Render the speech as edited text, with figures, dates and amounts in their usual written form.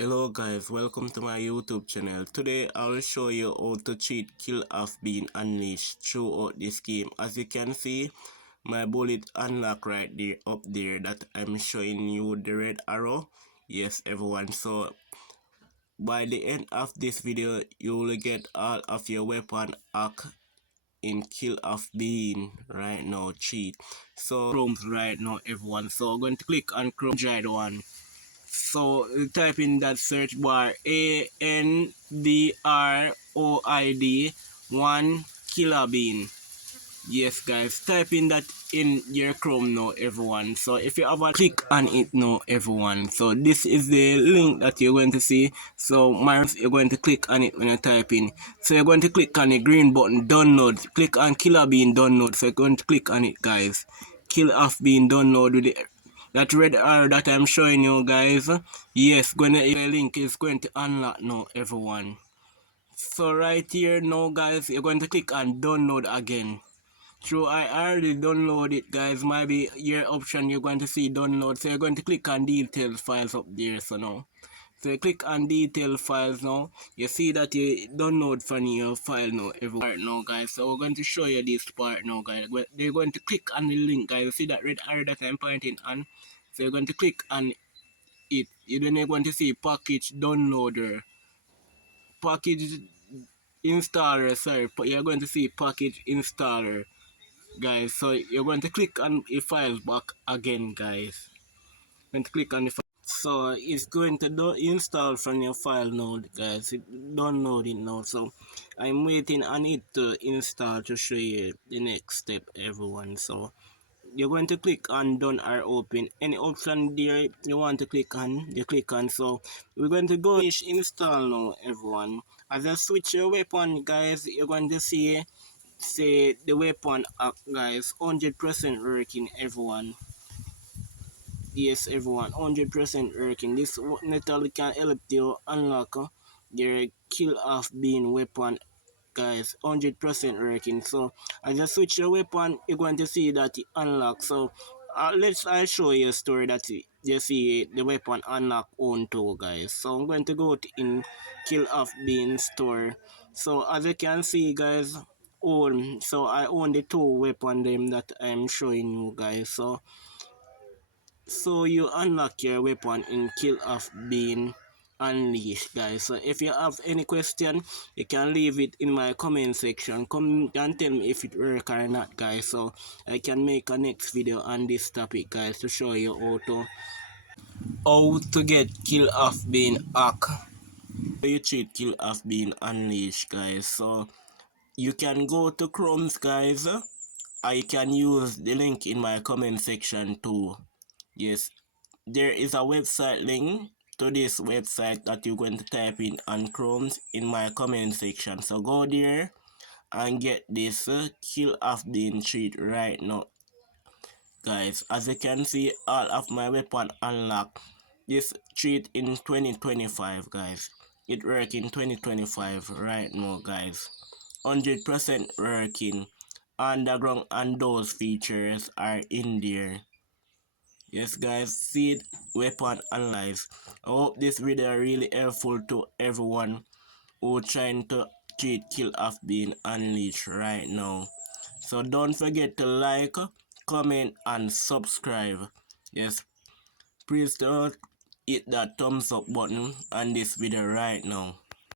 Hello guys, welcome to my YouTube channel. Today I will show you how to cheat Kill Off being unleashed throughout this game. As you can see, my bullet unlock right there up there that I'm showing you the red arrow. Yes everyone, so by the end of this video you will get all of your weapon hack in Kill Off being right now cheat. So Chrome right now everyone, so I'm going to click on Chrome Android one. So type in that search bar ANDROID 1 killer bean. Yes guys, type in that in your Chrome now everyone. So if you have a click on it now everyone. So this is the link that you're going to see. So you're going to click on it when you type in. So you're going to click on the green button download. Click on killer bean download. So you're going to click on it guys. Kill Off being download with that red arrow that I'm showing you guys. Yes, the link is going to unlock now everyone. So right here now guys, you're going to click on download again. True, I already download it guys, maybe your option you're going to see download, so you're going to click on details files up there. So now, so you click on detail files now, you see that you download from your file now every part now guys. So we're going to show you this part now guys. They're going to click on the link guys, you see that red arrow that I'm pointing on, so you're going to click on it. Then you're going to see package downloader, package installer, sorry, you're going to see package installer guys. So you're going to click on the files back again guys. Going to click on the file. So it's going to install from your file now guys. Download it now. So I'm waiting on it to install to show you the next step everyone. So you're going to click on done or open. Any option there you want to click on, you click on. So we're going to go finish install now everyone. As I switch your weapon guys, you're going to see say the weapon up guys, 100% working everyone. Yes everyone, 100% working. This method can help you unlock your Kill Off being weapon guys, 100% working. So as you switch your weapon, you're going to see that it unlocks. So I show you a story that you see the weapon unlock on too guys. So I'm going to go to in Kill Off being store. So as you can see guys, so I own the two weapon them that I'm showing you guys. So you unlock your weapon in Kill Off being unleashed guys. So if you have any question, you can leave it in my comment section. Come and tell me if it work or not guys, so I can make a next video on this topic guys, to show you how to get Kill Off being hack. You cheat Kill Off being unleashed guys. So you can go to Chrome's guys. I can use the link in my comment section too. Yes, there is a website link to this website that you're going to type in on Chrome in my comment section. So go there and get this Kill Off being cheat right now guys. As you can see, all of my weapon unlocked. This cheat in 2025 guys. It work in 2025 right now guys. 100% working. Underground and those features are in there. Yes guys, seed, weapon and life. I hope this video really helpful to everyone who trying to cheat Kill Off being unleashed right now. So don't forget to like, comment and subscribe. Yes, please don't hit that thumbs up button on this video right now.